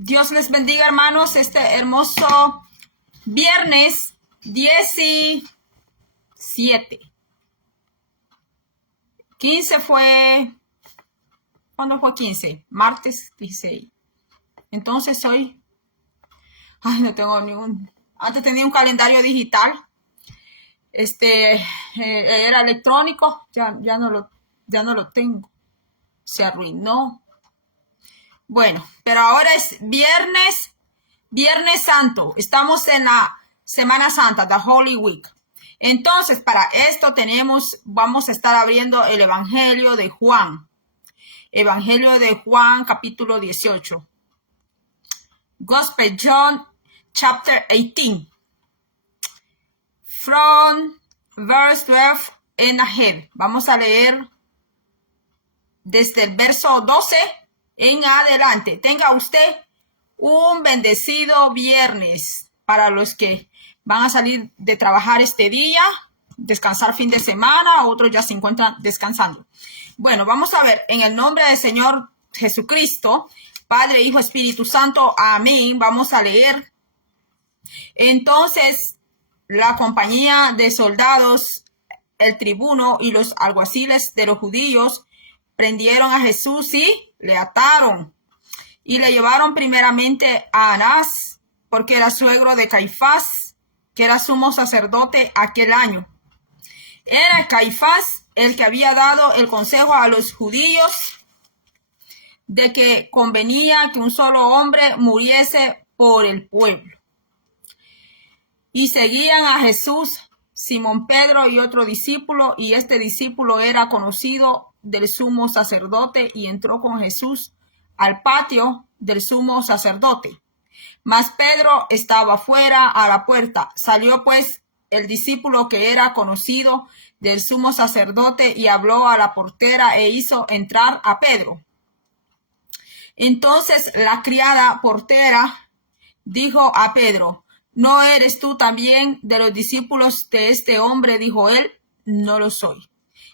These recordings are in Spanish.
Dios les bendiga, hermanos, este hermoso viernes 17. 15 fue... ¿Cuándo fue 15? Martes 16. Entonces hoy... Ay, no tengo ningún... Antes tenía un calendario digital. Era electrónico. Ya no lo tengo. Se arruinó. Bueno, pero ahora es Viernes Santo. Estamos en la Semana Santa, the Holy Week. Entonces, para esto vamos a estar abriendo el Evangelio de Juan. Evangelio de Juan, capítulo 18. Gospel John, chapter 18. From verse 12 and ahead. Vamos a leer desde el verso 12 en adelante. Tenga usted un bendecido viernes. Para los que van a salir de trabajar este día, descansar fin de semana, otros ya se encuentran descansando. Bueno, vamos a ver, en el nombre del Señor Jesucristo, Padre, Hijo, Espíritu Santo, amén. Vamos a leer. Entonces, la compañía de soldados, el tribuno y los alguaciles de los judíos prendieron a Jesús y le ataron. Y le llevaron primeramente a Anás, porque era suegro de Caifás, que era sumo sacerdote aquel año. Era Caifás el que había dado el consejo a los judíos de que convenía que un solo hombre muriese por el pueblo. Y seguían a Jesús Simón Pedro y otro discípulo, y este discípulo era conocido del sumo sacerdote y entró con Jesús al patio del sumo sacerdote. Mas Pedro estaba fuera a la puerta. Salió pues el discípulo que era conocido del sumo sacerdote y habló a la portera e hizo entrar a Pedro. Entonces la criada portera dijo a Pedro: ¿No eres tú también de los discípulos de este hombre? Dijo él: No lo soy.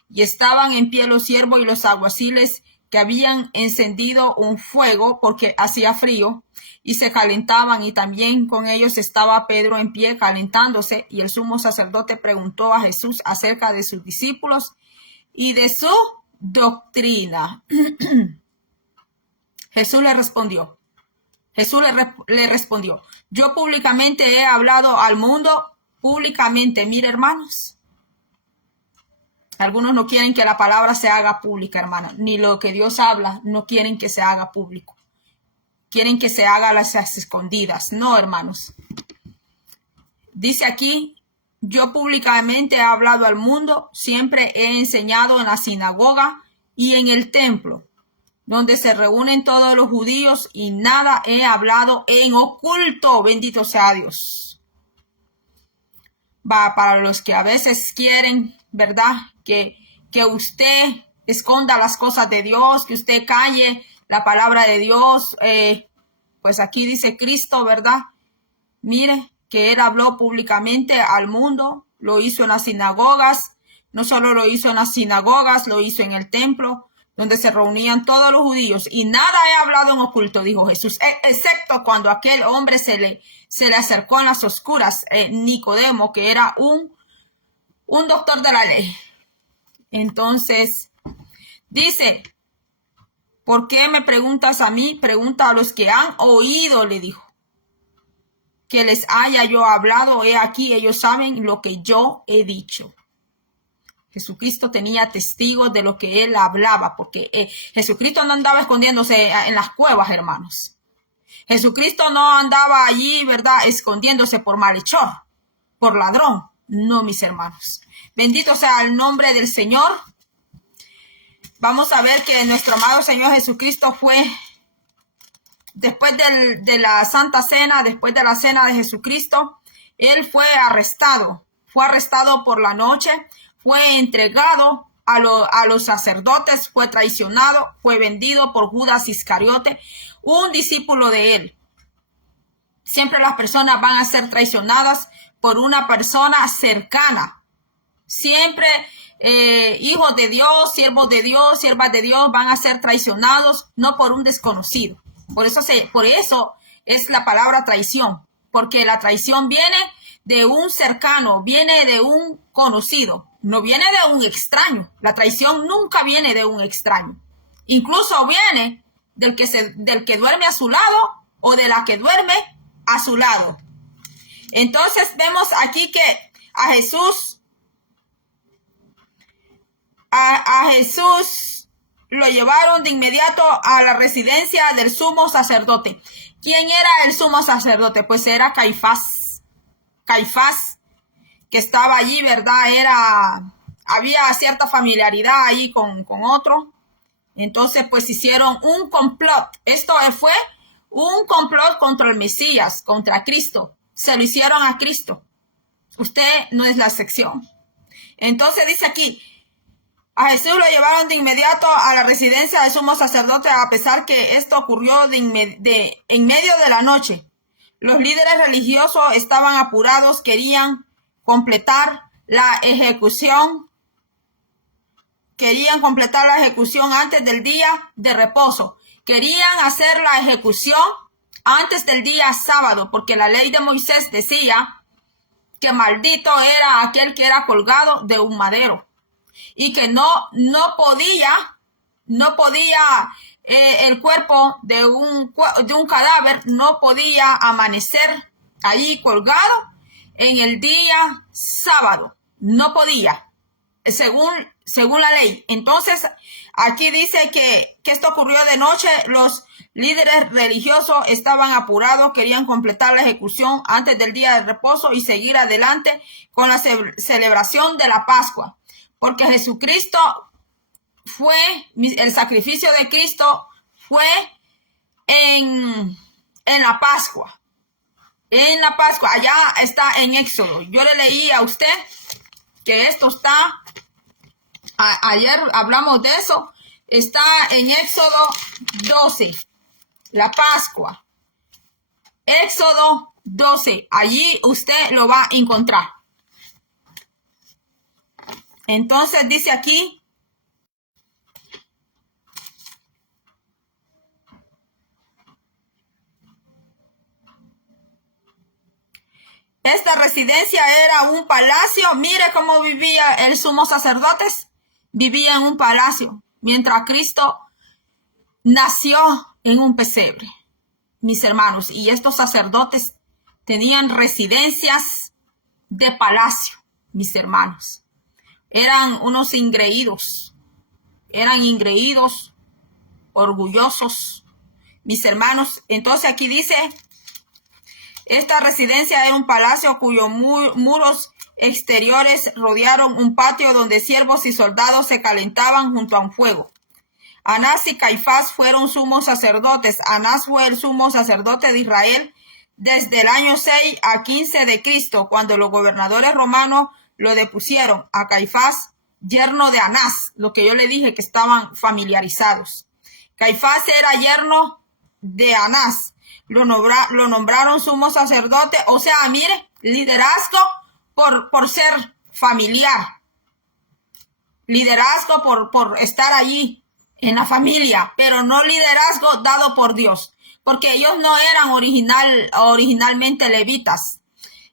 Y estaban en pie los siervos y los alguaciles que habían encendido un fuego porque hacía frío, y se calentaban, y también con ellos estaba Pedro en pie calentándose. Y el sumo sacerdote preguntó a Jesús acerca de sus discípulos y de su doctrina. Jesús le respondió, yo públicamente he hablado al mundo, públicamente. Mire, hermanos, algunos no quieren que la palabra se haga pública, hermanos, ni lo que Dios habla no quieren que se haga público. Quieren que se haga las escondidas. No, hermanos. Dice aquí: yo públicamente he hablado al mundo, siempre he enseñado en la sinagoga y en el templo, donde se reúnen todos los judíos, y nada he hablado en oculto. Bendito sea Dios. Para los que a veces quieren, ¿verdad?, que usted esconda las cosas de Dios, que usted calle la palabra de Dios, pues aquí dice Cristo, ¿verdad? Mire, que él habló públicamente al mundo, lo hizo en las sinagogas, no solo lo hizo en las sinagogas, lo hizo en el templo, donde se reunían todos los judíos, y nada he hablado en oculto, dijo Jesús, excepto cuando aquel hombre se le acercó en las oscuras, Nicodemo, que era un doctor de la ley. Entonces, dice: ¿por qué me preguntas a mí? Pregunta a los que han oído, le dijo, que les haya yo hablado. He aquí, ellos saben lo que yo he dicho. Jesucristo tenía testigos de lo que él hablaba, porque Jesucristo no andaba escondiéndose en las cuevas, hermanos. Jesucristo no andaba allí, ¿verdad?, escondiéndose por malhechor, por ladrón. No, mis hermanos. Bendito sea el nombre del Señor. Vamos a ver que nuestro amado Señor Jesucristo fue, después de la Santa Cena, después de la Cena de Jesucristo, él fue arrestado por la noche, fue entregado a los sacerdotes, fue traicionado, fue vendido por Judas Iscariote, un discípulo de él. Siempre las personas van a ser traicionadas por una persona cercana. Siempre hijos de Dios, siervos de Dios, siervas de Dios van a ser traicionados, no por un desconocido. Por eso es la palabra traición, porque la traición viene de un cercano, viene de un conocido, no viene de un extraño. La traición nunca viene de un extraño. Incluso viene del que duerme a su lado o de la que duerme a su lado. Entonces vemos aquí que a Jesús lo llevaron de inmediato a la residencia del sumo sacerdote. ¿Quién era el sumo sacerdote? Pues era Caifás. Caifás, que estaba allí, ¿verdad? Había cierta familiaridad ahí con otro. Entonces, pues hicieron un complot. Esto fue un complot contra el Mesías, contra Cristo. Se lo hicieron a Cristo. Usted no es la excepción. Entonces dice aquí, a Jesús lo llevaron de inmediato a la residencia del sumo sacerdote, a pesar que esto ocurrió en medio de la noche. Los líderes religiosos estaban apurados, querían completar la ejecución. Querían completar la ejecución antes del día de reposo. Querían hacer la ejecución antes del día sábado, porque la ley de Moisés decía que maldito era aquel que era colgado de un madero y que no podía el cuerpo de un cadáver no podía amanecer allí colgado en el día sábado. No podía, según la ley. Entonces, aquí dice que esto ocurrió de noche. Los líderes religiosos estaban apurados, querían completar la ejecución antes del día de reposo y seguir adelante con la celebración de la Pascua. Porque Jesucristo el sacrificio de Cristo fue en la Pascua. En la Pascua, allá está en Éxodo. Yo le leí a usted que esto está, ayer hablamos de eso, está en Éxodo 12, la Pascua. Éxodo 12, allí usted lo va a encontrar. Entonces dice aquí, esta residencia era un palacio. Mire cómo vivía el sumo sacerdote. Vivía en un palacio, mientras Cristo nació en un pesebre, mis hermanos. Y estos sacerdotes tenían residencias de palacio, mis hermanos. Eran unos engreídos, orgullosos, mis hermanos. Entonces aquí dice, esta residencia era un palacio cuyos muros exteriores rodearon un patio donde siervos y soldados se calentaban junto a un fuego. Anás y Caifás fueron sumos sacerdotes. Anás fue el sumo sacerdote de Israel desde el año 6 a 15 de Cristo, cuando los gobernadores romanos lo depusieron. A Caifás, yerno de Anás, lo que yo le dije que estaban familiarizados. Caifás era yerno de Anás. Lo nombraron sumo sacerdote, o sea, mire, liderazgo por ser familiar, liderazgo por estar allí en la familia, pero no liderazgo dado por Dios, porque ellos no eran originalmente levitas.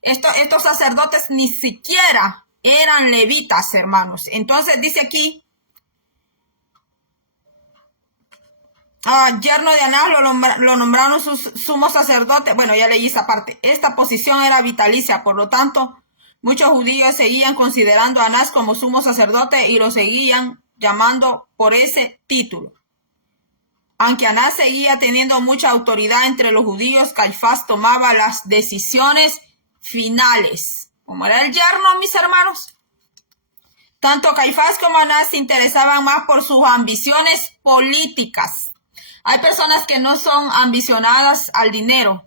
Estos sacerdotes ni siquiera eran levitas, hermanos. Entonces dice aquí, yerno de Anás lo nombraron sumo sacerdote. Bueno, ya leí esa parte. Esta posición era vitalicia, por lo tanto, muchos judíos seguían considerando a Anás como sumo sacerdote y lo seguían llamando por ese título. Aunque Anás seguía teniendo mucha autoridad entre los judíos, Caifás tomaba las decisiones finales. Como era el yerno, mis hermanos. Tanto Caifás como Anás se interesaban más por sus ambiciones políticas. Hay personas que no son ambicionadas al dinero,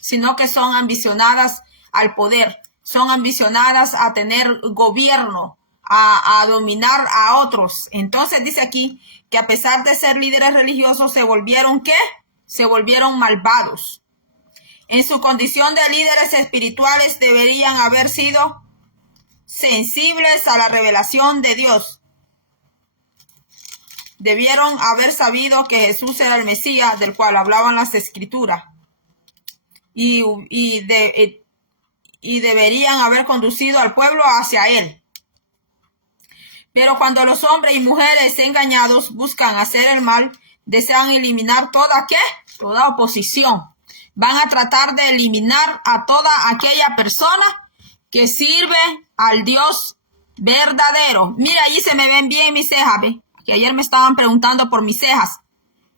sino que son ambicionadas al poder. Son ambicionadas a tener gobierno, a dominar a otros. Entonces dice aquí que a pesar de ser líderes religiosos, se volvieron ¿qué? Se volvieron malvados. En su condición de líderes espirituales deberían haber sido sensibles a la revelación de Dios. debieron haber sabido que Jesús era el Mesías del cual hablaban las Escrituras y deberían haber conducido al pueblo hacia él. Pero cuando los hombres y mujeres engañados buscan hacer el mal, desean eliminar toda oposición. Van a tratar de eliminar a toda aquella persona que sirve al Dios verdadero. Mira, allí se me ven bien mis cejas, ¿ve? Que ayer me estaban preguntando por mis cejas.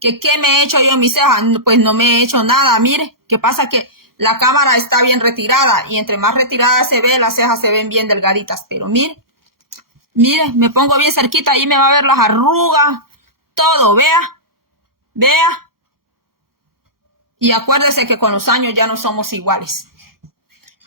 ¿Qué me he hecho yo en mis cejas? Pues no me he hecho nada, mire. ¿Qué pasa? Que la cámara está bien retirada y entre más retirada se ve, las cejas se ven bien delgaditas. Pero mire, me pongo bien cerquita, ahí me va a ver las arrugas, todo, vea. Y acuérdese que con los años ya no somos iguales.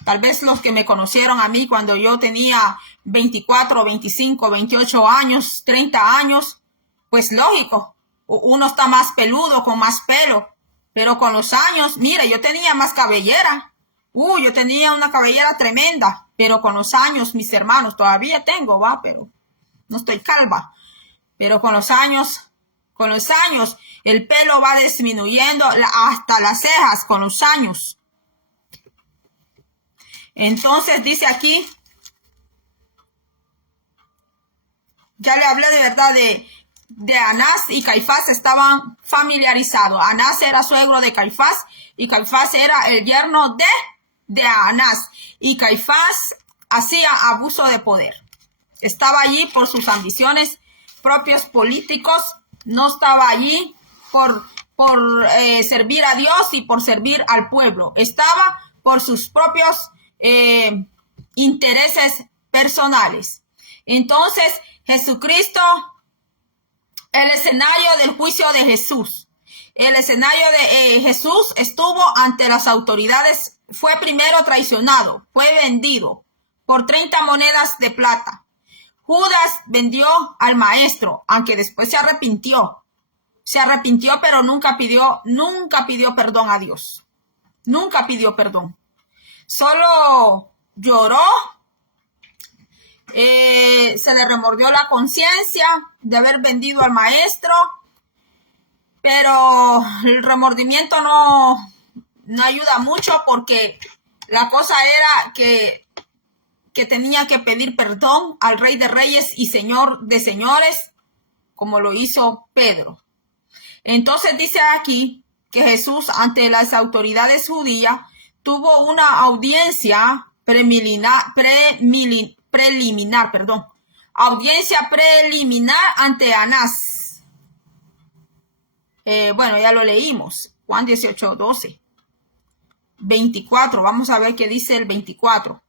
Tal vez los que me conocieron a mí cuando yo tenía 24, 25, 28 años, 30 años, pues lógico, uno está más peludo, con más pelo. Pero con los años, mire, yo tenía más cabellera. Yo tenía una cabellera tremenda. Pero con los años, mis hermanos, todavía tengo, pero no estoy calva. Pero con los años, el pelo va disminuyendo hasta las cejas con los años. Entonces dice aquí, ya le hablé de verdad de Anás y Caifás estaban familiarizados. Anás era suegro de Caifás y Caifás era el yerno de Anás. Y Caifás hacía abuso de poder. Estaba allí por sus ambiciones propios políticos. No estaba allí por servir a Dios y por servir al pueblo. Estaba por sus propios intereses personales. Entonces, Jesucristo, el escenario del juicio de Jesús. El escenario de Jesús estuvo ante las autoridades, fue primero traicionado, fue vendido por 30 monedas de plata. Judas vendió al maestro, aunque después se arrepintió. Se arrepintió, pero nunca pidió perdón a Dios. Nunca pidió perdón. Solo lloró. Se le remordió la conciencia de haber vendido al maestro, pero el remordimiento no ayuda mucho, porque la cosa era que tenía que pedir perdón al Rey de Reyes y Señor de Señores, como lo hizo Pedro. Entonces dice aquí que Jesús, ante las autoridades judías, tuvo una audiencia audiencia preliminar ante Anás. Bueno, ya lo leímos, Juan 18, 12. 24, vamos a ver qué dice el 24.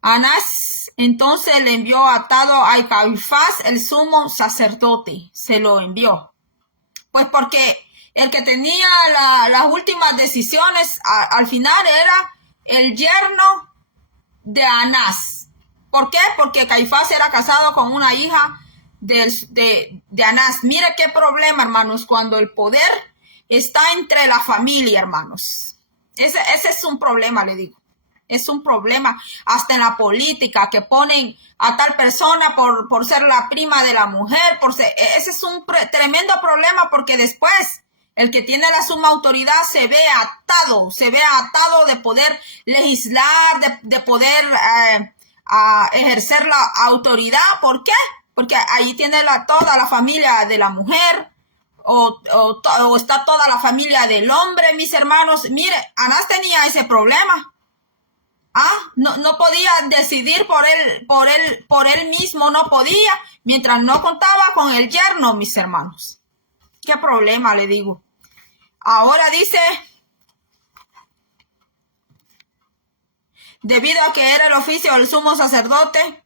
Anás entonces le envió atado a Caifás, el sumo sacerdote, se lo envió. Pues porque el que tenía las últimas decisiones al final era el yerno de Anás. ¿Por qué? Porque Caifás era casado con una hija de Anás. Mire qué problema, hermanos, cuando el poder está entre la familia, hermanos. Ese es un problema, le digo. Es un problema hasta en la política, que ponen a tal persona por ser la prima de la mujer. Ese es un tremendo problema, porque después el que tiene la suma autoridad se ve atado de poder legislar, de poder ejercer la autoridad. ¿Por qué? Porque ahí tiene toda la familia de la mujer, o está toda la familia del hombre, mis hermanos. Mire, Anás tenía ese problema. No podía decidir por él mismo, no podía, mientras no contaba con el yerno, mis hermanos. Qué problema, le digo. Ahora dice, debido a que era el oficio del sumo sacerdote,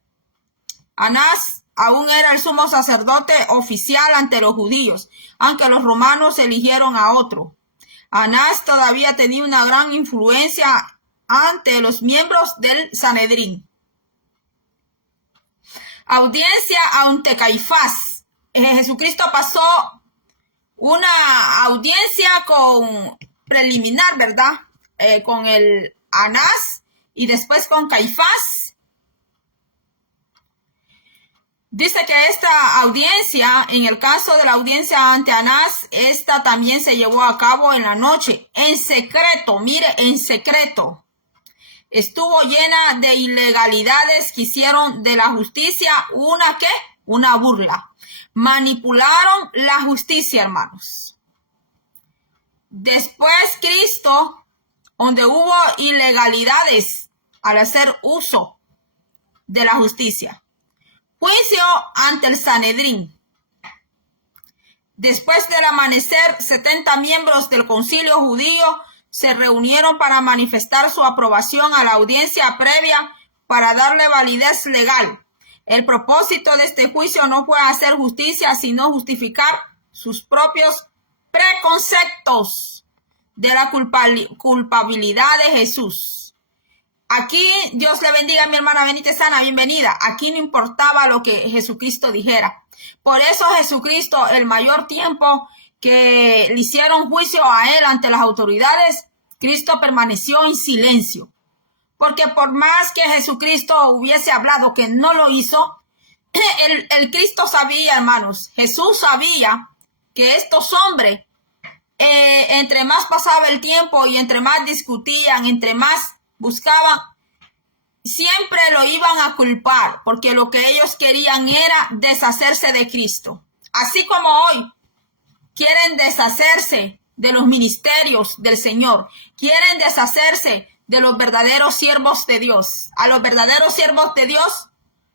Anás aún era el sumo sacerdote oficial ante los judíos, aunque los romanos eligieron a otro. Anás todavía tenía una gran influencia ante los miembros del Sanedrín. Audiencia ante Caifás. Jesucristo pasó una audiencia preliminar, ¿verdad? Con el Anás y después con Caifás. Dice que esta audiencia, en el caso de la audiencia ante Anás, esta también se llevó a cabo en la noche, en secreto, mire, en secreto. Estuvo llena de ilegalidades que hicieron de la justicia una burla. Manipularon la justicia, hermanos. Después Cristo, donde hubo ilegalidades al hacer uso de la justicia. Juicio ante el Sanedrín. Después del amanecer, 70 miembros del concilio judío se reunieron para manifestar su aprobación a la audiencia previa para darle validez legal. El propósito de este juicio no fue hacer justicia, sino justificar sus propios preconceptos de la culpabilidad de Jesús. Aquí, Dios le bendiga a mi hermana Benítez Sana, bienvenida. Aquí no importaba lo que Jesucristo dijera. Por eso Jesucristo, el mayor tiempo que le hicieron juicio a él ante las autoridades, Cristo permaneció en silencio. Porque por más que Jesucristo hubiese hablado, que no lo hizo, el Cristo sabía, hermanos, Jesús sabía que estos hombres, entre más pasaba el tiempo y entre más discutían, entre más buscaban, siempre lo iban a culpar, porque lo que ellos querían era deshacerse de Cristo. Así como hoy quieren deshacerse de los ministerios del Señor, quieren deshacerse de los verdaderos siervos de Dios. A los verdaderos siervos de Dios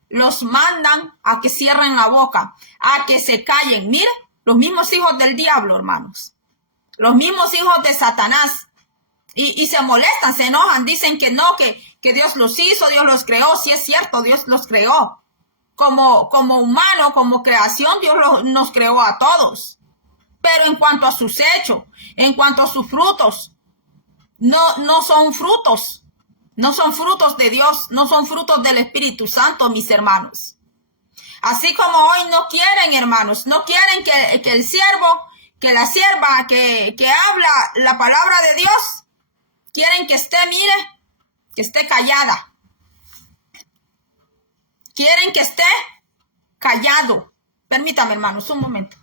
los mandan a que cierren la boca, a que se callen. Mire, los mismos hijos del diablo, hermanos, los mismos hijos de Satanás. Y se molestan, se enojan, dicen que no, que Dios los hizo, Dios los creó. Sí es cierto, Dios los creó. Como humano, como creación, Dios nos creó a todos. Pero en cuanto a sus hechos, en cuanto a sus frutos, no son frutos. No son frutos de Dios, no son frutos del Espíritu Santo, mis hermanos. Así como hoy no quieren, hermanos, no quieren que el siervo, que la sierva, que habla la palabra de Dios, quieren que esté, mire, que esté callada. Quieren que esté callado. Permítame, hermanos, un momento.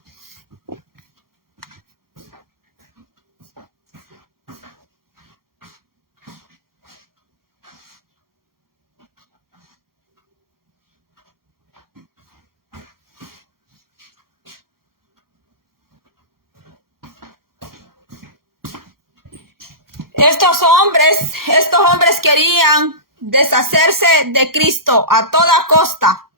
Estos hombres querían deshacerse de Cristo a toda costa,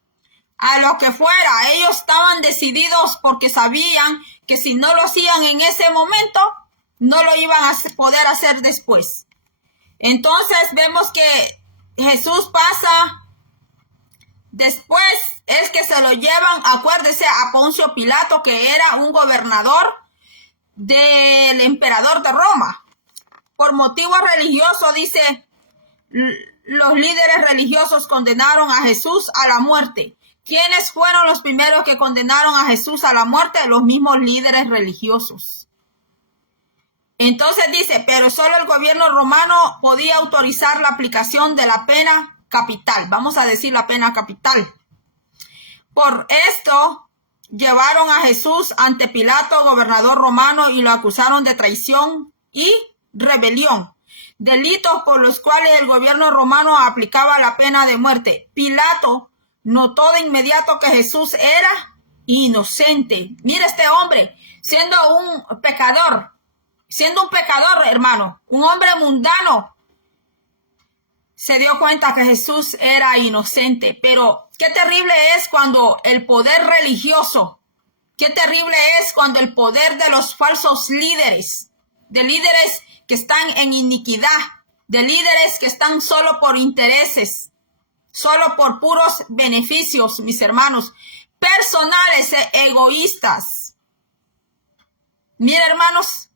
a lo que fuera. Ellos estaban decididos porque sabían que si no lo hacían en ese momento, no lo iban a poder hacer después. Entonces vemos que Jesús pasa, después es que se lo llevan, acuérdese, a Poncio Pilato, que era un gobernador del emperador de Roma. Por motivos religiosos, dice, los líderes religiosos condenaron a Jesús a la muerte. ¿Quiénes fueron los primeros que condenaron a Jesús a la muerte? Los mismos líderes religiosos. Entonces dice, pero solo el gobierno romano podía autorizar la aplicación de la pena capital. Vamos a decir la pena capital. Por esto llevaron a Jesús ante Pilato, gobernador romano, y lo acusaron de traición y rebelión, delitos por los cuales el gobierno romano aplicaba la pena de muerte. Pilato notó de inmediato que Jesús era inocente. Mira, este hombre, siendo un pecador, hermano, un hombre mundano, se dio cuenta que Jesús era inocente. Pero qué terrible es cuando el poder religioso, qué terrible es cuando el poder de los falsos líderes, de líderes que están en iniquidad, de líderes que están solo por intereses, solo por puros beneficios, mis hermanos, personales e egoístas. Mira, hermanos,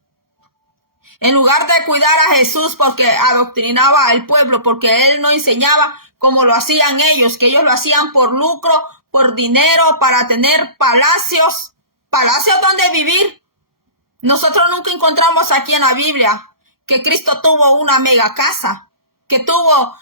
en lugar de cuidar a Jesús porque adoctrinaba al pueblo, porque él no enseñaba como lo hacían ellos, que ellos lo hacían por lucro, por dinero, para tener palacios donde vivir. Nosotros nunca encontramos aquí en la Biblia que Cristo tuvo una mega casa, que tuvo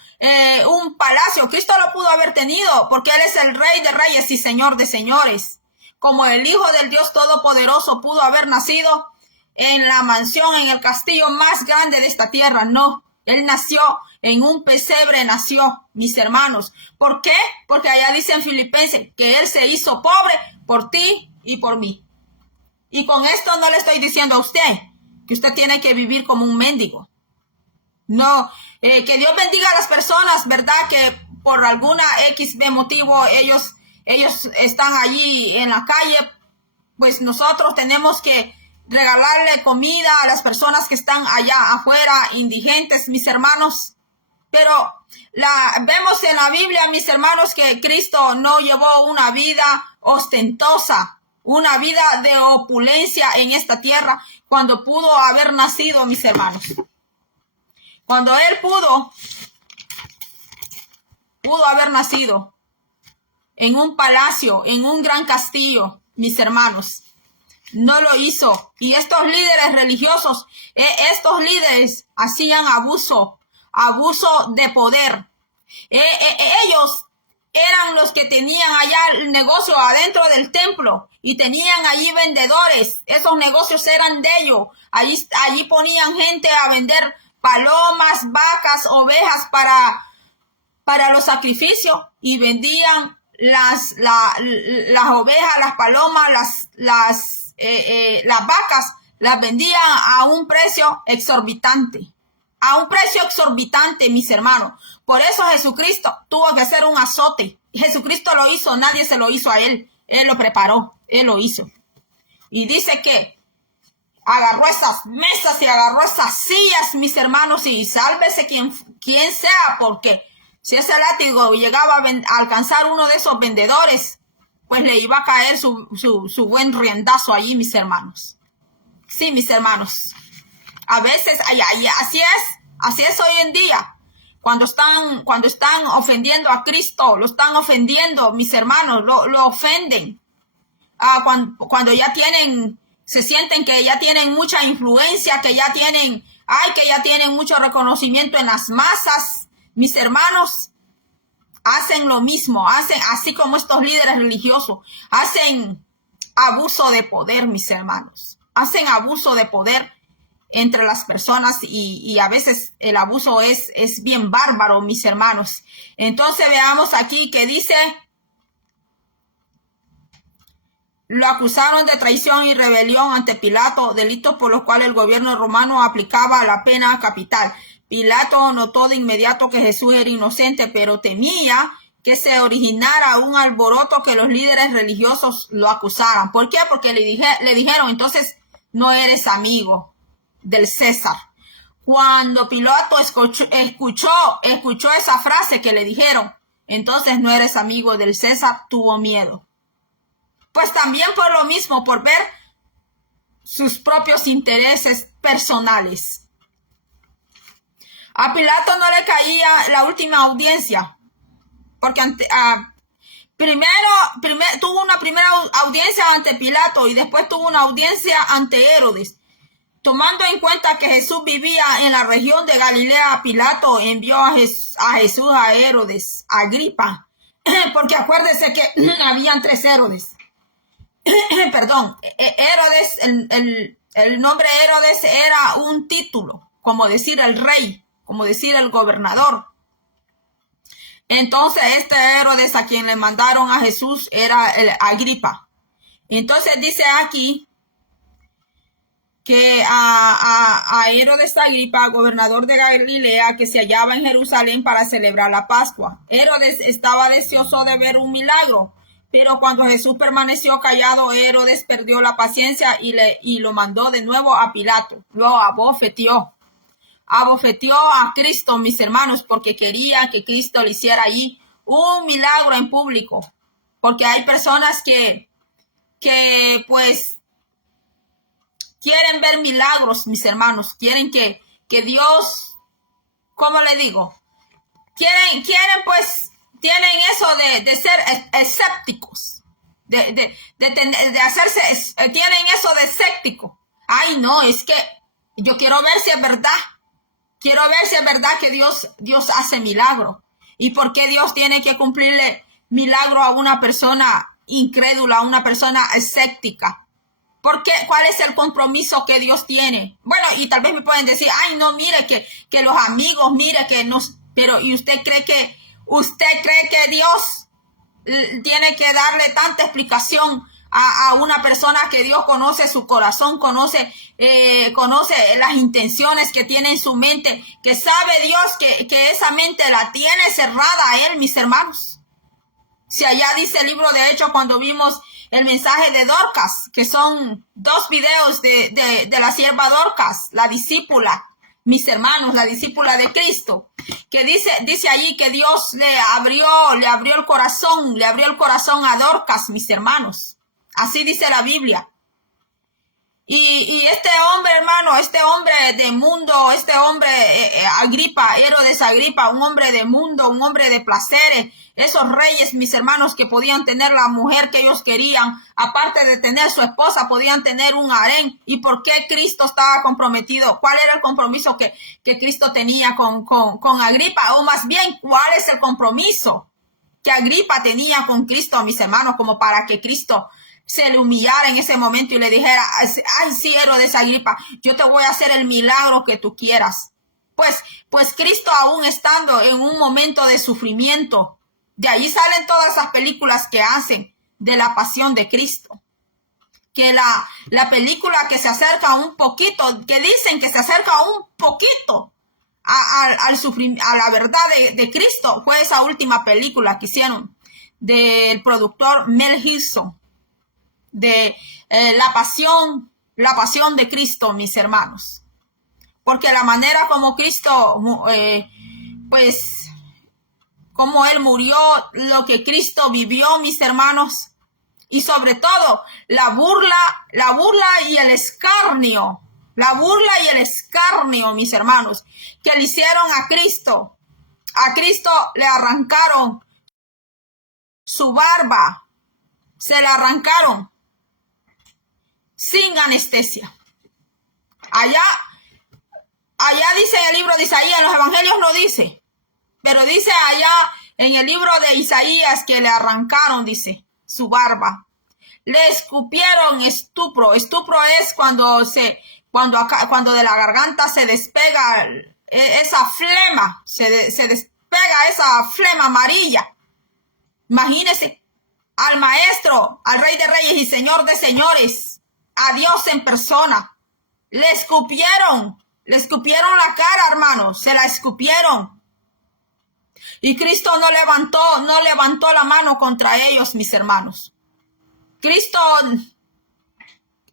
un palacio. Cristo lo pudo haber tenido porque Él es el Rey de Reyes y Señor de Señores. Como el Hijo del Dios Todopoderoso pudo haber nacido en la mansión, en el castillo más grande de esta tierra. No, Él nació en un pesebre, nació, mis hermanos. ¿Por qué? Porque allá dice en Filipenses que Él se hizo pobre por ti y por mí. Y con esto no le estoy diciendo a usted que usted tiene que vivir como un mendigo. No, que Dios bendiga a las personas, ¿verdad? Que por alguna XB motivo ellos están allí en la calle. Pues nosotros tenemos que regalarle comida a las personas que están allá afuera, indigentes, mis hermanos. Pero vemos en la Biblia, mis hermanos, que Cristo no llevó una vida ostentosa, una vida de opulencia en esta tierra, cuando pudo haber nacido, mis hermanos. Cuando Él pudo haber nacido en un palacio, en un gran castillo, mis hermanos. No lo hizo. Y estos líderes religiosos, estos líderes hacían abuso de poder. Ellos eran los que tenían allá el negocio adentro del templo y tenían allí vendedores. Esos negocios eran de ellos. Allí ponían gente a vender palomas, vacas, ovejas para los sacrificios y vendían las ovejas, las palomas, las vacas, las vendían a un precio exorbitante. A un precio exorbitante, mis hermanos. Por eso Jesucristo tuvo que hacer un azote. Jesucristo lo hizo, nadie se lo hizo a Él. Él lo preparó, Él lo hizo. Y dice que agarró esas mesas y agarró esas sillas, mis hermanos, y sálvese quien sea, porque si ese látigo llegaba a alcanzar uno de esos vendedores, pues le iba a caer su buen riendazo allí, mis hermanos. Sí, mis hermanos. A veces, así es hoy en día. Cuando están ofendiendo a Cristo, lo están ofendiendo, mis hermanos, lo ofenden. Cuando ya se sienten que ya tienen mucha influencia, que ya tienen mucho reconocimiento en las masas, mis hermanos, hacen lo mismo, así como estos líderes religiosos, hacen abuso de poder, mis hermanos, hacen abuso de poder entre las personas y a veces el abuso es bien bárbaro, mis hermanos. Entonces veamos aquí que dice: lo acusaron de traición y rebelión ante Pilato, delitos por los cuales el gobierno romano aplicaba la pena capital. Pilato notó de inmediato que Jesús era inocente, pero temía que se originara un alboroto, que los líderes religiosos lo acusaran. ¿Por qué? Porque le dijeron: entonces no eres amigo del César. Cuando Pilato escuchó esa frase que le dijeron, entonces no eres amigo del César, tuvo miedo. Pues también por lo mismo, por ver sus propios intereses personales. A Pilato no le caía la última audiencia, porque primero tuvo una primera audiencia ante Pilato y después tuvo una audiencia ante Herodes. Tomando en cuenta que Jesús vivía en la región de Galilea, Pilato envió a Jesús a Herodes, a Agripa, porque acuérdese que habían 3 Herodes. Perdón, Herodes, el nombre Herodes era un título, como decir el rey, como decir el gobernador. Entonces este Herodes a quien le mandaron a Jesús era el Agripa. Entonces dice aquí que a Herodes Agripa, gobernador de Galilea, que se hallaba en Jerusalén para celebrar la Pascua. Herodes estaba deseoso de ver un milagro, pero cuando Jesús permaneció callado, Herodes perdió la paciencia y lo mandó de nuevo a Pilato. Lo abofeteó a Cristo, mis hermanos, porque quería que Cristo le hiciera allí un milagro en público. Porque hay personas que pues quieren ver milagros, mis hermanos. Quieren que Dios, ¿cómo le digo? Quieren pues, tienen eso de ser escépticos, de hacerse, tienen eso de escéptico. Ay, no, es que yo quiero ver si es verdad. Quiero ver si es verdad que Dios hace milagro. ¿Y por qué Dios tiene que cumplirle milagro a una persona incrédula, a una persona escéptica? ¿Por qué? ¿Cuál es el compromiso que Dios tiene? Bueno, y tal vez me pueden decir, ay, no, mire que los amigos, mire que nos, pero ¿y usted cree que Dios tiene que darle tanta explicación a una persona que Dios conoce su corazón, conoce las intenciones que tiene en su mente, que sabe Dios que esa mente la tiene cerrada a él, mis hermanos? Si allá dice el libro de Hechos, cuando vimos el mensaje de Dorcas, que son 2 videos de la sierva Dorcas, la discípula, mis hermanos, la discípula de Cristo, que dice allí que Dios le abrió el corazón a Dorcas, mis hermanos. Así dice la Biblia. Y este hombre, hermano, este hombre de mundo, este hombre Agripa, Herodes Agripa, un hombre de mundo, un hombre de placeres, esos reyes, mis hermanos, que podían tener la mujer que ellos querían, aparte de tener su esposa, podían tener un harén. ¿Y por qué Cristo estaba comprometido? ¿Cuál era el compromiso que Cristo tenía con Agripa? O más bien, ¿cuál es el compromiso que Agripa tenía con Cristo, mis hermanos, como para que Cristo se le humillara en ese momento y le dijera, ay, sí, Herodes Agripa, yo te voy a hacer el milagro que tú quieras? Pues Cristo, aún estando en un momento de sufrimiento, de ahí salen todas esas películas que hacen de la pasión de Cristo. Que la película que se acerca un poquito, que dicen que se acerca un poquito a la verdad de Cristo, fue esa última película que hicieron del productor Mel Gibson, de la pasión de Cristo, mis hermanos. Porque la manera como Cristo, como Él murió, lo que Cristo vivió, mis hermanos, y sobre todo la burla y el escarnio, mis hermanos, que le hicieron a Cristo. A Cristo le arrancaron su barba, se la arrancaron sin anestesia. Allá dice en el libro de Isaías, en los evangelios no dice, pero dice allá en el libro de Isaías que le arrancaron, dice, su barba. Le escupieron estupro. Estupro es cuando de la garganta se despega esa flema, se despega esa flema amarilla. Imagínense al Maestro, al Rey de Reyes y Señor de Señores, a Dios en persona. Le escupieron la cara, hermanos, se la escupieron. Y Cristo no levantó la mano contra ellos, mis hermanos. Cristo,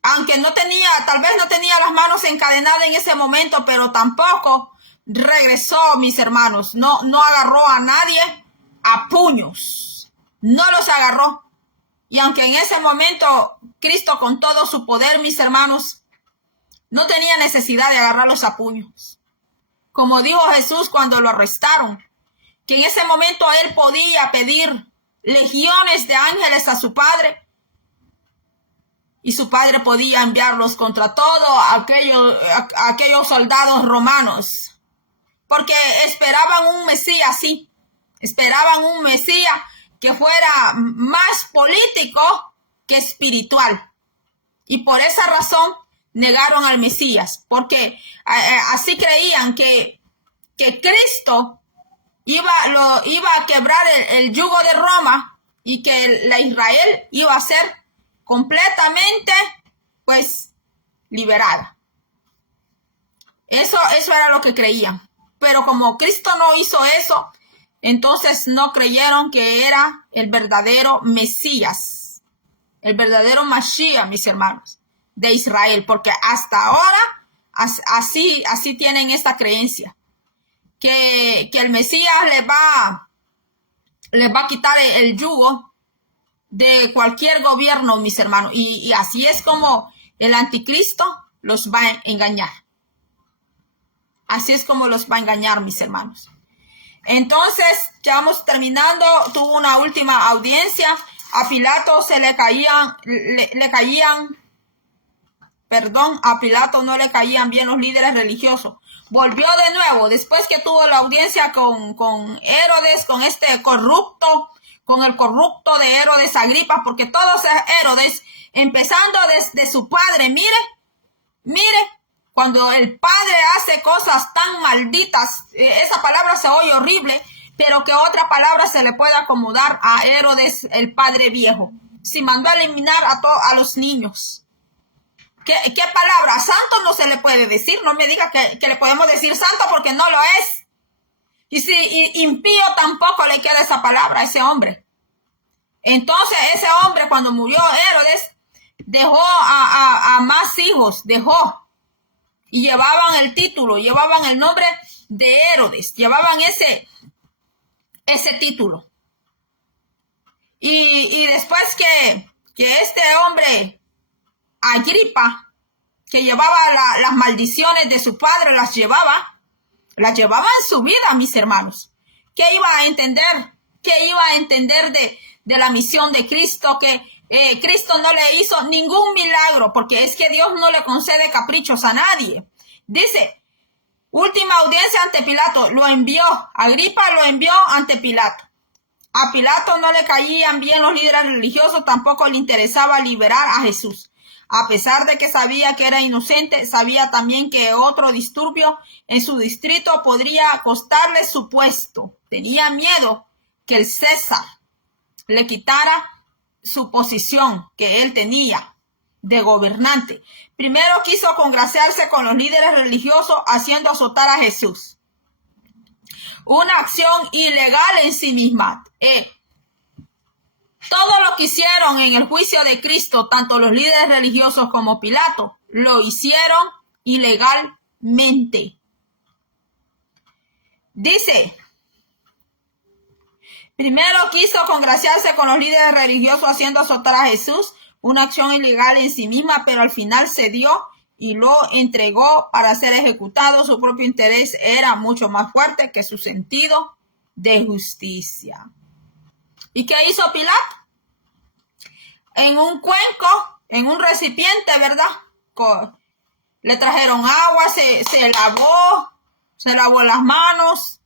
aunque tal vez no tenía las manos encadenadas en ese momento, pero tampoco regresó, mis hermanos. No agarró a nadie a puños. No los agarró. Y aunque en ese momento Cristo, con todo su poder, mis hermanos, no tenía necesidad de agarrarlos a puños. Como dijo Jesús cuando lo arrestaron, que en ese momento él podía pedir legiones de ángeles a su Padre, y su Padre podía enviarlos contra todos aquellos soldados romanos, porque esperaban un Mesías así, esperaban un Mesías que fuera más político que espiritual. Y por esa razón negaron al Mesías, porque así creían que Cristo iba a quebrar el yugo de Roma y que la Israel iba a ser completamente, liberada. Eso era lo que creían. Pero como Cristo no hizo eso, entonces no creyeron que era el verdadero Mesías, el verdadero Mashiach, mis hermanos, de Israel, porque hasta ahora así tienen esta creencia, que el Mesías les va a quitar el yugo de cualquier gobierno, mis hermanos, y así es como el anticristo los va a engañar. Así es como los va a engañar, mis hermanos. Entonces, ya vamos terminando. Tuvo una última audiencia. A Pilato se le caían perdón, a Pilato no le caían bien los líderes religiosos. Volvió de nuevo, después que tuvo la audiencia con Herodes, con este corrupto, con el corrupto de Herodes Agripa, porque todos Herodes, empezando desde su padre, mire, cuando el padre hace cosas tan malditas, esa palabra se oye horrible, pero que otra palabra se le puede acomodar a Herodes, el padre viejo. Si mandó a eliminar a los niños. ¿Qué palabra? Santo no se le puede decir. No me diga que le podemos decir santo porque no lo es. Y si impío tampoco le queda esa palabra a ese hombre. Entonces ese hombre, cuando murió Herodes, dejó a más hijos, dejó. Y llevaban el título, llevaban el nombre de Herodes, llevaban ese título. Y después que este hombre, Agripa, que llevaba las maldiciones de su padre, las llevaba en su vida, mis hermanos. ¿Qué iba a entender? ¿Qué iba a entender de la misión de Cristo? Que Cristo no le hizo ningún milagro, porque es que Dios no le concede caprichos a nadie. Dice, última audiencia ante Pilato, Agripa lo envió ante Pilato. A Pilato no le caían bien los líderes religiosos, tampoco le interesaba liberar a Jesús. A pesar de que sabía que era inocente, sabía también que otro disturbio en su distrito podría costarle su puesto. Tenía miedo que el César le quitara su posición que él tenía de gobernante. Primero quiso congraciarse con los líderes religiosos haciendo azotar a Jesús. Una acción ilegal en sí misma. Todo lo que hicieron en el juicio de Cristo, tanto los líderes religiosos como Pilato, lo hicieron ilegalmente. Dice, primero quiso congraciarse con los líderes religiosos haciendo azotar a Jesús, una acción ilegal en sí misma, pero al final cedió y lo entregó para ser ejecutado. Su propio interés era mucho más fuerte que su sentido de justicia. ¿Y qué hizo Pilato? En un cuenco, en un recipiente, ¿verdad? Le trajeron agua, se lavó las manos,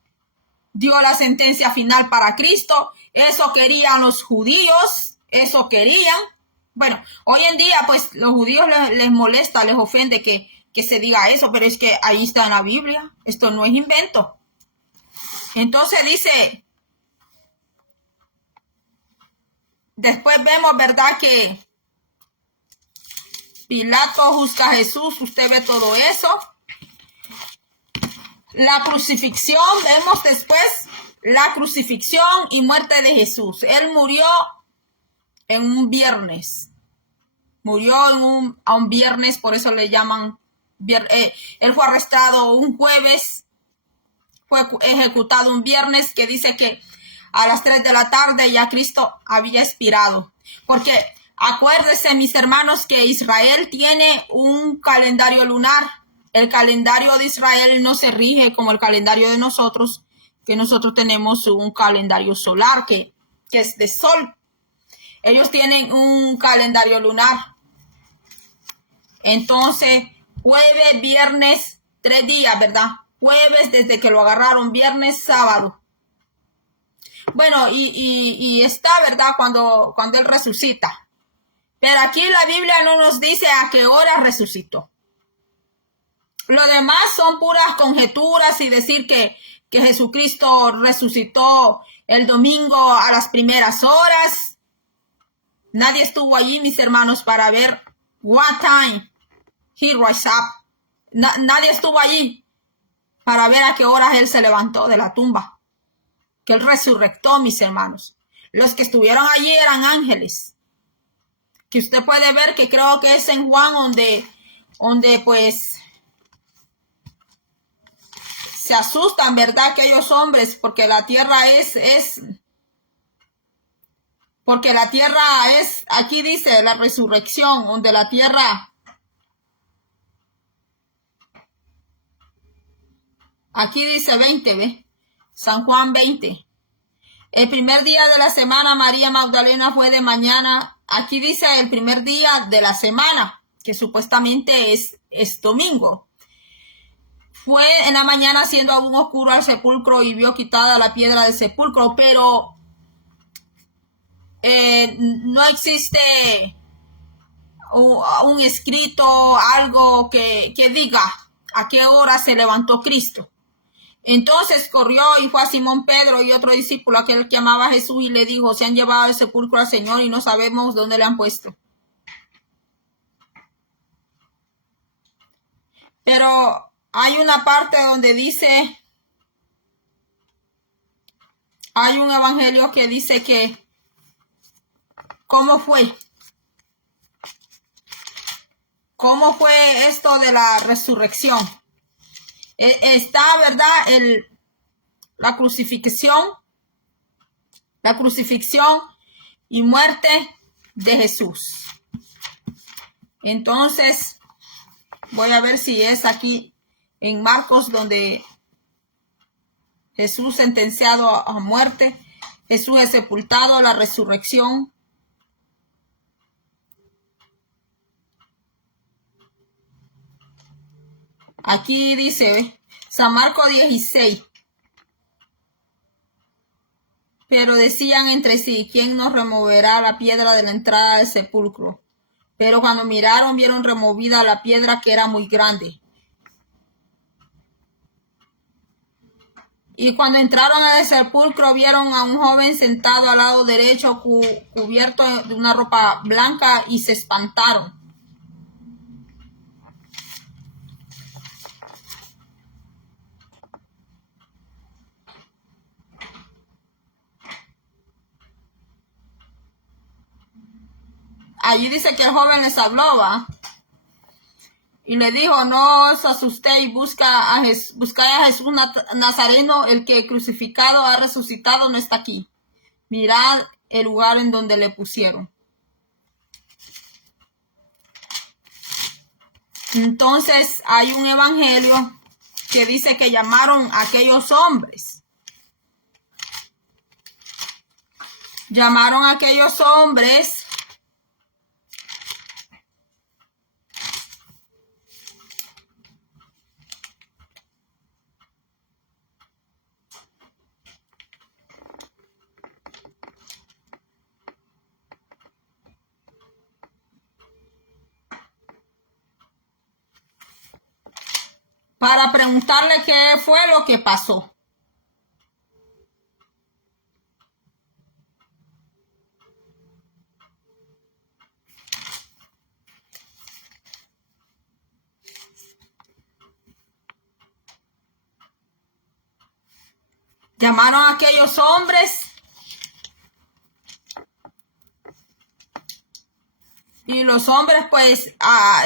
dio la sentencia final para Cristo. Eso querían los judíos, eso querían. Bueno, hoy en día, pues, los judíos les molesta, les ofende que se diga eso, pero es que ahí está en la Biblia. Esto no es invento. Entonces dice, después vemos, ¿verdad?, que Pilato juzga a Jesús. Usted ve todo eso. La crucifixión, vemos después la crucifixión y muerte de Jesús. Él murió en un viernes. Murió a un viernes, por eso le llaman, él fue arrestado un jueves, fue ejecutado un viernes, que dice que a las 3 de la tarde ya Cristo había expirado. Porque acuérdense, mis hermanos, que Israel tiene un calendario lunar. El calendario de Israel no se rige como el calendario de nosotros, que nosotros tenemos un calendario solar que es de sol. Ellos tienen un calendario lunar. Entonces, jueves, viernes, 3 días, ¿verdad? Jueves desde que lo agarraron, viernes, sábado. Bueno, y está, ¿verdad? Cuando él resucita. Pero aquí la Biblia no nos dice a qué hora resucitó. Lo demás son puras conjeturas y decir que Jesucristo resucitó el domingo a las primeras horas. Nadie estuvo allí, mis hermanos, para ver what time he rose up. Nadie estuvo allí para ver a qué horas él se levantó de la tumba. Que él resurrectó, mis hermanos. Los que estuvieron allí eran ángeles. Que usted puede ver que creo que es en Juan donde pues se asustan, ¿verdad? Aquellos hombres, porque la tierra porque la tierra es, aquí dice la resurrección, donde la tierra, aquí dice 20, ¿ve? San Juan 20. El primer día de la semana, María Magdalena fue de mañana. Aquí dice el primer día de la semana, que supuestamente es domingo. Fue en la mañana siendo aún oscuro al sepulcro y vio quitada la piedra del sepulcro, pero no existe un escrito, algo que diga a qué hora se levantó Cristo. Entonces corrió y fue a Simón Pedro y otro discípulo, aquel que amaba a Jesús, y le dijo: se han llevado al sepulcro al Señor y no sabemos dónde le han puesto. Pero hay una parte donde dice, hay un evangelio que dice que ¿cómo fue esto de la resurrección? Está, ¿verdad? La crucifixión y muerte de Jesús. Entonces, voy a ver si es aquí en Marcos, donde Jesús sentenciado a muerte, Jesús es sepultado, la resurrección. Aquí dice San Marcos 16. Pero decían entre sí: ¿quién nos removerá la piedra de la entrada del sepulcro? Pero cuando miraron, vieron removida la piedra, que era muy grande. Y cuando entraron en el sepulcro, vieron a un joven sentado al lado derecho, cubierto de una ropa blanca, y se espantaron. Allí dice que el joven les habló, ¿va? Y le dijo: no os asustéis, buscad a Jesús Nazareno, el que crucificado ha resucitado, no está aquí. Mirad el lugar en donde le pusieron. Entonces hay un evangelio que dice que llamaron a aquellos hombres. Llamaron a aquellos hombres para preguntarle qué fue lo que pasó. Llamaron a aquellos hombres y los hombres pues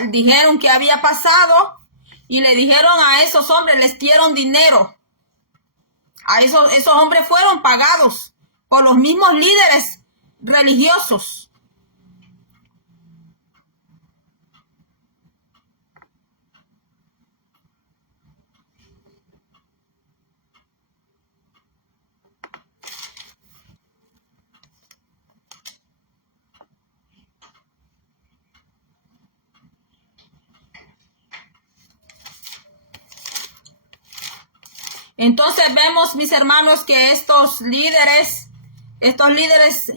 dijeron qué había pasado, y le dijeron a esos hombres, les dieron dinero. A esos hombres fueron pagados por los mismos líderes religiosos. Entonces vemos, mis hermanos, que estos líderes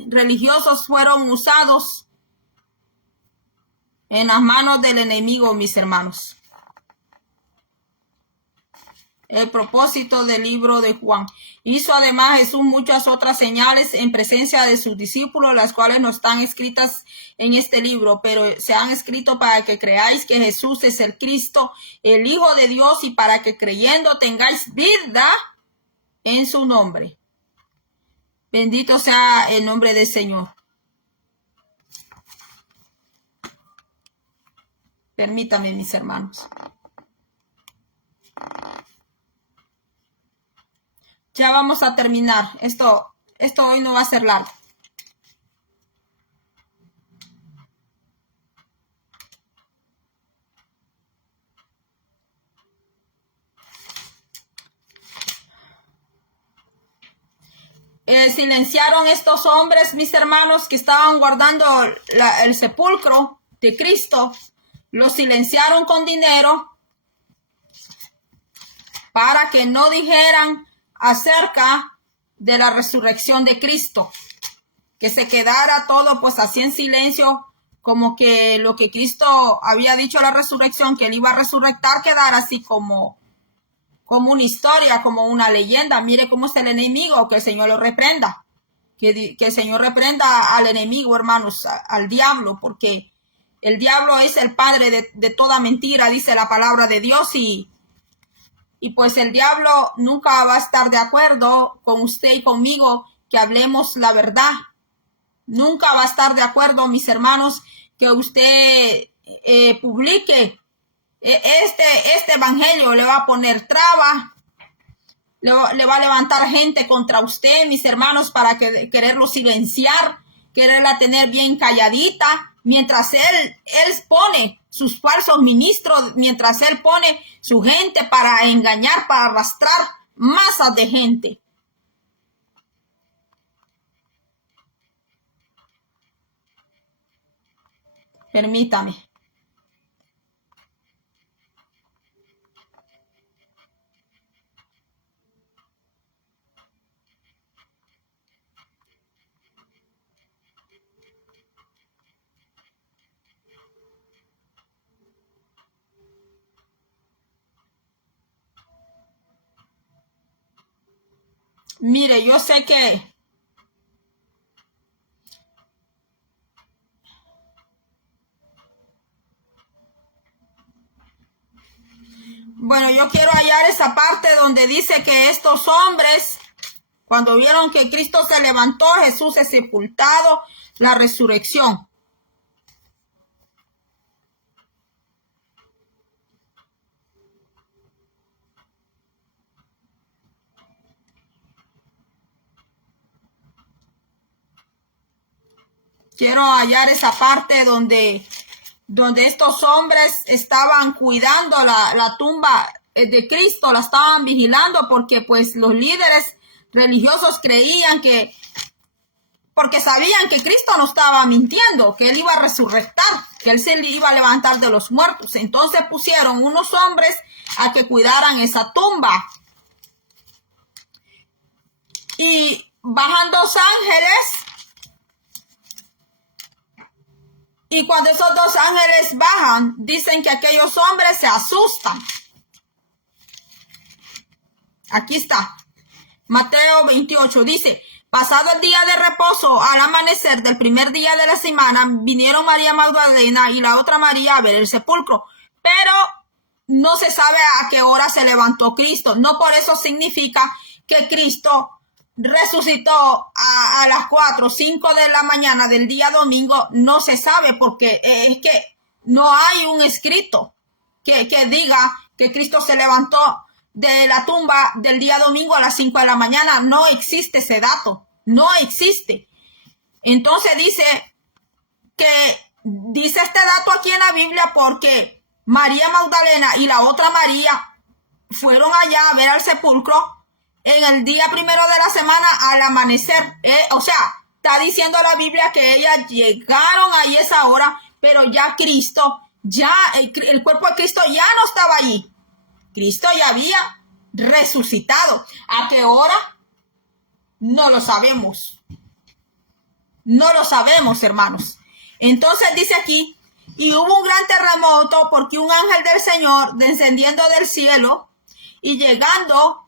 religiosos fueron usados en las manos del enemigo, mis hermanos. El propósito del libro de Juan. Hizo además Jesús muchas otras señales en presencia de sus discípulos, las cuales no están escritas en este libro, pero se han escrito para que creáis que Jesús es el Cristo, el Hijo de Dios, y para que creyendo tengáis vida en su nombre. Bendito sea el nombre del Señor. Permítanme, mis hermanos. Ya vamos a terminar. Esto hoy no va a ser largo. Silenciaron estos hombres, mis hermanos, que estaban guardando el sepulcro de Cristo. Lo silenciaron con dinero para que no dijeran acerca de la resurrección de Cristo, que se quedara todo pues así en silencio, como que lo que Cristo había dicho en la resurrección, que él iba a resucitar, quedara así como una historia, como una leyenda. Mire cómo está el enemigo, que el Señor lo reprenda, que el Señor reprenda al enemigo, hermanos, al diablo, porque el diablo es el padre de toda mentira, dice la palabra de Dios, y pues el diablo nunca va a estar de acuerdo con usted y conmigo que hablemos la verdad. Nunca va a estar de acuerdo, mis hermanos, que usted publique este evangelio. Le va a poner traba, le va a levantar gente contra usted, mis hermanos, para quererlo silenciar, quererla tener bien calladita, mientras él pone sus falsos ministros, mientras él pone su gente para engañar, para arrastrar masas de gente. Permítame. Mire, yo sé que bueno, yo quiero hallar esa parte donde dice que estos hombres, cuando vieron que Cristo se levantó, Jesús es sepultado, la resurrección. Quiero hallar esa parte donde estos hombres estaban cuidando la tumba de Cristo, la estaban vigilando, porque pues los líderes religiosos creían que, porque sabían que Cristo no estaba mintiendo, que él iba a resucitar, que él se iba a levantar de los muertos. Entonces pusieron unos hombres a que cuidaran esa tumba. Y bajan dos ángeles. Y cuando esos dos ángeles bajan, dicen que aquellos hombres se asustan. Aquí está. Mateo 28 dice: pasado el día de reposo, al amanecer del primer día de la semana, vinieron María Magdalena y la otra María a ver el sepulcro. Pero no se sabe a qué hora se levantó Cristo. No por eso significa que Cristo resucitó a las 4 o 5 de la mañana del día domingo. No se sabe, porque es que no hay un escrito que diga que Cristo se levantó de la tumba del día domingo a las 5 de la mañana. No existe ese dato, no existe. Entonces dice este dato aquí en la Biblia porque María Magdalena y la otra María fueron allá a ver al sepulcro en el día primero de la semana al amanecer. O sea, está diciendo la Biblia que ellas llegaron ahí esa hora, pero ya Cristo, el cuerpo de Cristo ya no estaba allí. Cristo ya había resucitado. ¿A qué hora? No lo sabemos. No lo sabemos, hermanos. Entonces dice aquí: y hubo un gran terremoto, porque un ángel del Señor descendiendo del cielo y llegando.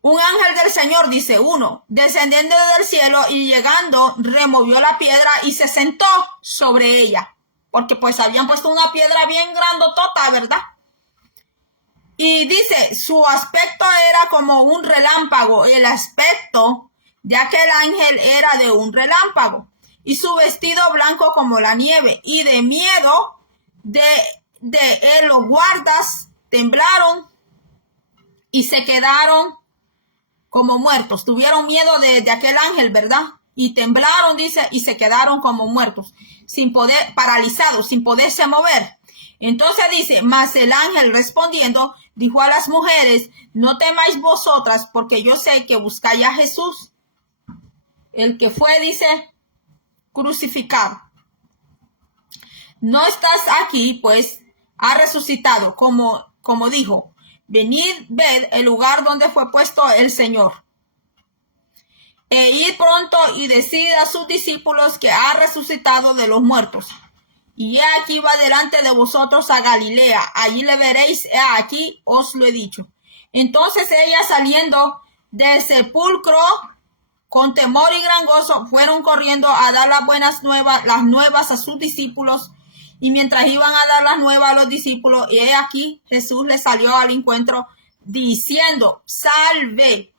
Un ángel del Señor, dice uno, descendiendo del cielo y llegando, removió la piedra y se sentó sobre ella. Porque pues habían puesto una piedra bien grandotota, ¿verdad? Y dice, su aspecto era como un relámpago. El aspecto de aquel ángel era de un relámpago. Y su vestido blanco como la nieve. Y de miedo de él los guardas temblaron y se quedaron como muertos. Tuvieron miedo de aquel ángel, ¿verdad? Y temblaron, dice, y se quedaron como muertos, sin poder, paralizados, sin poderse mover. Entonces dice: mas el ángel respondiendo dijo a las mujeres: no temáis vosotras, porque yo sé que buscáis a Jesús, el que fue, dice, crucificado. no estás aquí, pues ha resucitado, como dijo. Venid, ved el lugar donde fue puesto el Señor. E id pronto y decid a sus discípulos que ha resucitado de los muertos. Y he aquí va delante de vosotros a Galilea. Allí le veréis, he aquí os lo he dicho. Entonces ellas, saliendo del sepulcro con temor y gran gozo, fueron corriendo a dar las nuevas a sus discípulos. Y mientras iban a dar las nuevas a los discípulos, y he aquí Jesús les salió al encuentro diciendo: salve.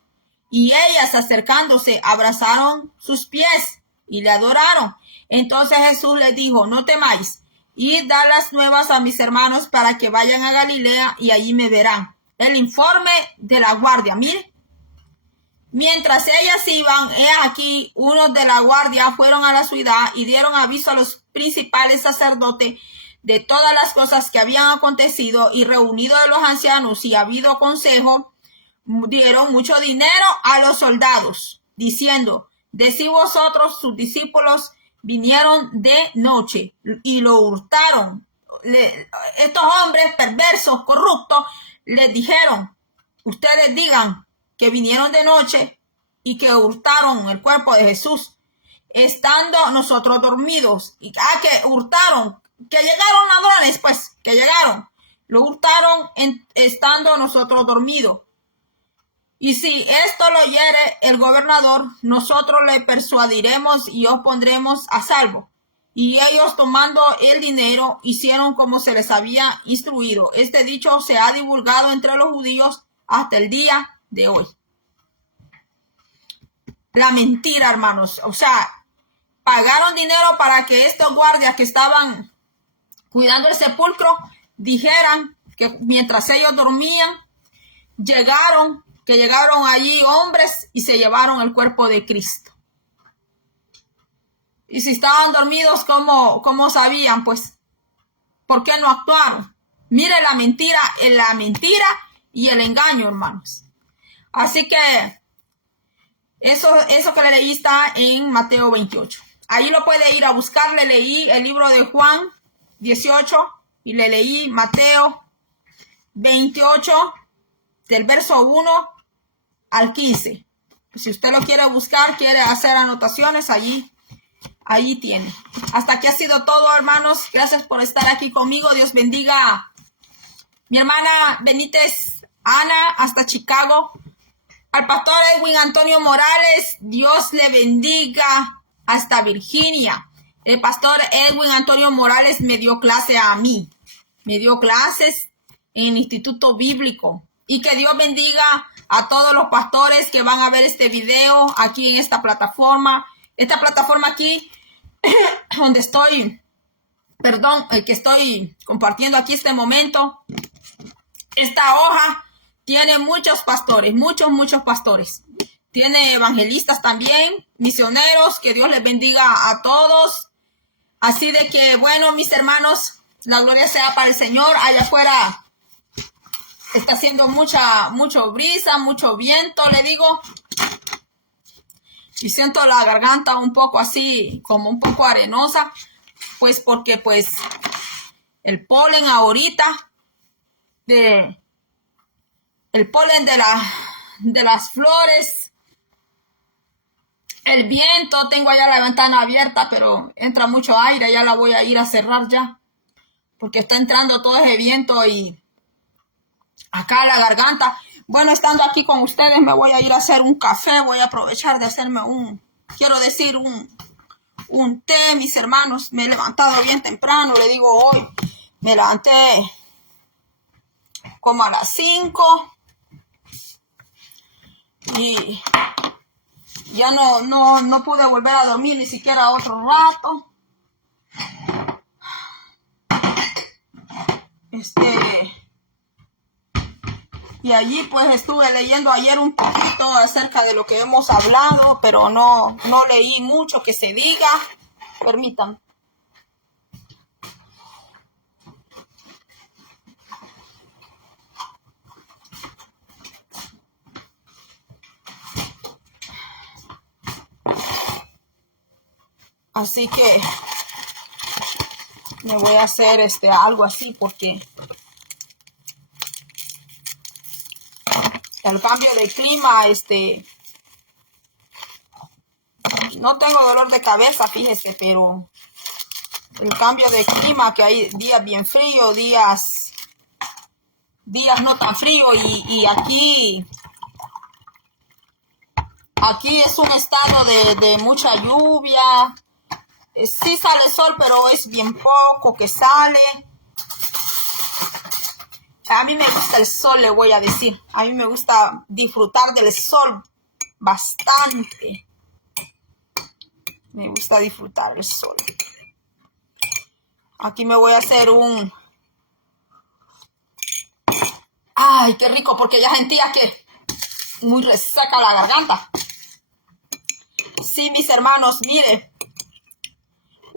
Y ellas, acercándose, abrazaron sus pies y le adoraron. Entonces Jesús les dijo: no temáis, id dar las nuevas a mis hermanos para que vayan a Galilea y allí me verán. El informe de la guardia, mire. Mientras ellas iban, he aquí, unos de la guardia fueron a la ciudad y dieron aviso a los principales sacerdotes de todas las cosas que habían acontecido, y reunidos de los ancianos y habido consejo, dieron mucho dinero a los soldados, diciendo: decid vosotros, sus discípulos vinieron de noche y lo hurtaron. Estos hombres perversos, corruptos, les dijeron: ustedes digan que vinieron de noche y que hurtaron el cuerpo de Jesús, estando nosotros dormidos. Y que hurtaron, que llegaron ladrones, pues, que llegaron, lo hurtaron estando nosotros dormidos. Y si esto lo oyere el gobernador, nosotros le persuadiremos y os pondremos a salvo. Y ellos, tomando el dinero, hicieron como se les había instruido. Este dicho se ha divulgado entre los judíos hasta el día de hoy. La mentira, hermanos. O sea, pagaron dinero para que estos guardias que estaban cuidando el sepulcro dijeran que mientras ellos dormían, llegaron allí hombres y se llevaron el cuerpo de Cristo. Y si estaban dormidos, ¿cómo sabían? Pues, ¿por qué no actuaron? Mire la mentira y el engaño, hermanos. Así que eso que le leí está en Mateo 28. Ahí lo puede ir a buscar. Le leí el libro de Juan 18 y le leí Mateo 28 del verso 1 al 15. Si usted lo quiere buscar, quiere hacer anotaciones, allí tiene. Hasta aquí ha sido todo, hermanos. Gracias por estar aquí conmigo. Dios bendiga a mi hermana Benítez Ana hasta Chicago. Al pastor Edwin Antonio Morales, Dios le bendiga hasta Virginia. El pastor Edwin Antonio Morales me dio clase a mí. Me dio clases en el Instituto Bíblico. Y que Dios bendiga a todos los pastores que van a ver este video aquí en esta plataforma. Esta plataforma aquí, donde estoy, que estoy compartiendo aquí este momento. Esta hoja tiene muchos pastores, muchos pastores. Tiene evangelistas también, misioneros. Que Dios les bendiga a todos. Así de que, bueno, mis hermanos, la gloria sea para el Señor. Allá afuera está haciendo mucho brisa, mucho viento, le digo. Y siento la garganta un poco así, como un poco arenosa. Pues porque, pues, el polen ahorita, el polen de las flores, el viento. Tengo allá la ventana abierta, pero entra mucho aire. Ya la voy a ir a cerrar ya, porque está entrando todo ese viento y acá la garganta. Bueno, estando aquí con ustedes, me voy a ir a hacer un café. Voy a aprovechar de hacerme un té, mis hermanos. Me he levantado bien temprano, le digo, hoy me levanté como a las 5 y ya no pude volver a dormir ni siquiera otro rato. Y allí pues estuve leyendo ayer un poquito acerca de lo que hemos hablado, pero no leí mucho que se diga. Permítanme. Así que Me voy a hacer algo así porque el cambio de clima, no tengo dolor de cabeza, fíjese, pero el cambio de clima, que hay días bien fríos, días no tan fríos, y aquí es un estado de mucha lluvia. Sí sale sol, pero es bien poco que sale. A mí me gusta el sol, le voy a decir. A mí me gusta disfrutar del sol bastante. Me gusta disfrutar del sol. Aquí me voy a hacer un... Ay, qué rico, porque ya sentía que muy reseca la garganta. Sí, mis hermanos, mire.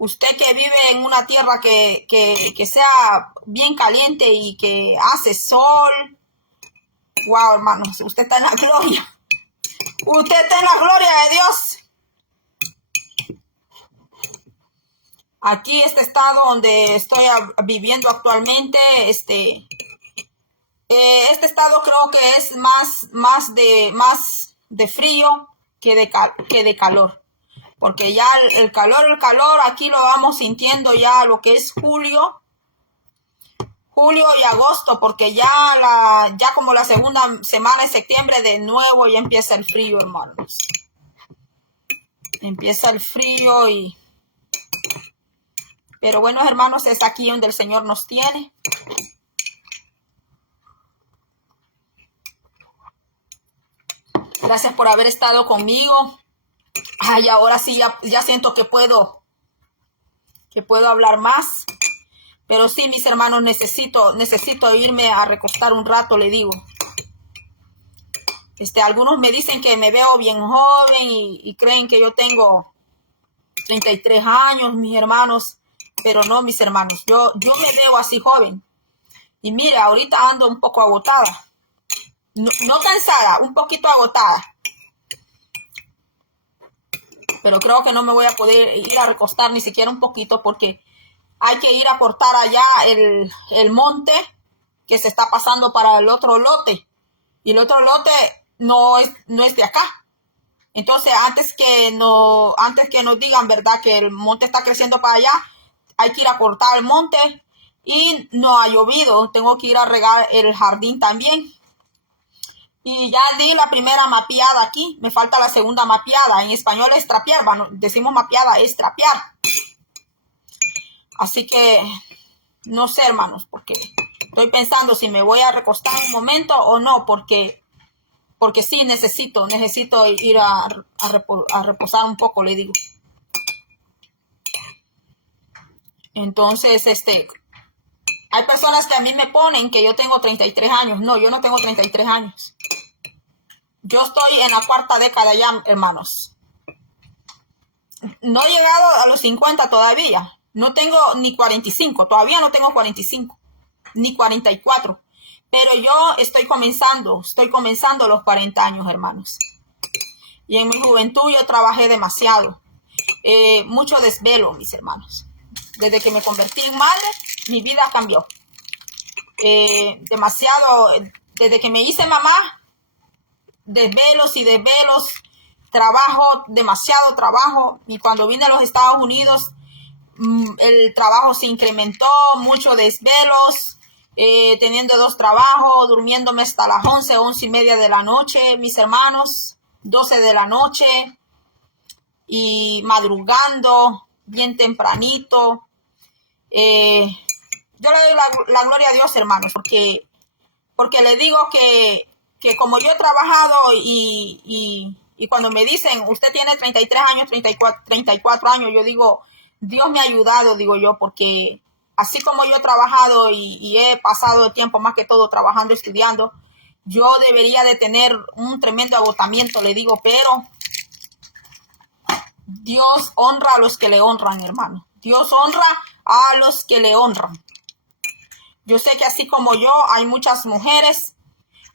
Usted que vive en una tierra que sea bien caliente y que hace sol. Wow, hermanos, usted está en la gloria. Usted está en la gloria de Dios. Aquí este estado donde estoy viviendo actualmente, este estado creo que es más de frío que de calor. Porque ya el calor aquí lo vamos sintiendo ya lo que es julio y agosto, porque ya como la segunda semana de septiembre de nuevo ya empieza el frío, hermanos. Empieza el frío pero bueno, hermanos, es aquí donde el Señor nos tiene. Gracias por haber estado conmigo. Ay, ahora sí ya siento que puedo hablar más. Pero sí, mis hermanos, necesito irme a recostar un rato, le digo. Algunos me dicen que me veo bien joven y creen que yo tengo 33 años, mis hermanos. Pero no, mis hermanos, yo me veo así joven. Y mira, ahorita ando un poco agotada. No cansada, un poquito agotada. Pero creo que no me voy a poder ir a recostar ni siquiera un poquito porque hay que ir a cortar allá el monte que se está pasando para el otro lote. Y el otro lote no es de acá. Entonces, antes que nos digan, ¿verdad?, que el monte está creciendo para allá, hay que ir a cortar el monte. Y no ha llovido. Tengo que ir a regar el jardín también. Y ya di la primera mapeada aquí. Me falta la segunda mapeada. En español es trapear. Bueno, decimos mapeada, es trapear. Así que no sé, hermanos, porque estoy pensando si me voy a recostar un momento o no, porque sí necesito ir a reposar un poco, le digo. Entonces, hay personas que a mí me ponen que yo tengo 33 años. No, yo no tengo 33 años. Yo estoy en la cuarta década ya, hermanos. No he llegado a los 50 todavía. No tengo ni 45. Todavía no tengo 45. Ni 44. Pero yo estoy comenzando los 40 años, hermanos. Y en mi juventud yo trabajé demasiado. Mucho desvelo, mis hermanos. Desde que me convertí en madre, mi vida cambió. Demasiado, desde que me hice mamá, desvelos, demasiado trabajo. Y cuando vine a los Estados Unidos, el trabajo se incrementó, muchos desvelos, teniendo 2 trabajos, durmiéndome hasta las 11:30 de la noche, mis hermanos, 12 de la noche, y madrugando bien tempranito. Yo le doy la gloria a Dios, hermanos, porque le digo que como yo he trabajado y cuando me dicen, usted tiene 33 años, 34 años, yo digo, Dios me ha ayudado, digo yo, porque así como yo he trabajado y he pasado el tiempo más que todo trabajando, estudiando, yo debería de tener un tremendo agotamiento, le digo, pero Dios honra a los que le honran, hermano. Dios honra a los que le honran. Yo sé que así como yo, hay muchas mujeres,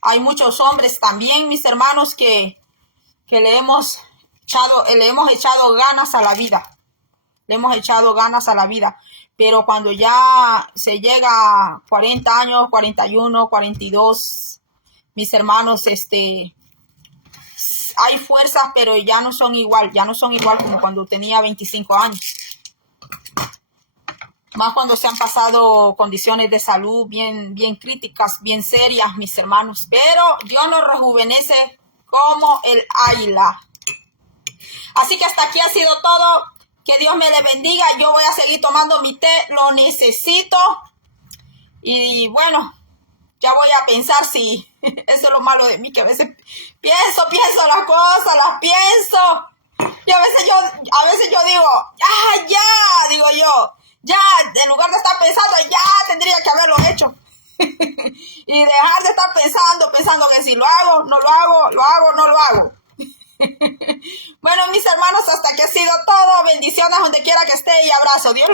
hay muchos hombres también, mis hermanos, que le hemos echado ganas a la vida. Le hemos echado ganas a la vida. Pero cuando ya se llega a 40 años, 41, 42, mis hermanos, hay fuerzas, pero ya no son igual como cuando tenía 25 años. Más cuando se han pasado condiciones de salud bien críticas, bien serias, mis hermanos. Pero Dios nos rejuvenece como el águila. Así que hasta aquí ha sido todo. Que Dios me le bendiga. Yo voy a seguir tomando mi té. Lo necesito. Y bueno, ya voy a pensar si eso es lo malo de mí, que a veces pienso las cosas, las pienso. Y a veces yo digo, digo yo, ya, en lugar de estar pensando, ya tendría que haberlo hecho. Y dejar de estar pensando que si lo hago, no lo hago, lo hago, no lo hago. Bueno, mis hermanos, hasta aquí ha sido todo. Bendiciones donde quiera que esté y abrazo. Dios les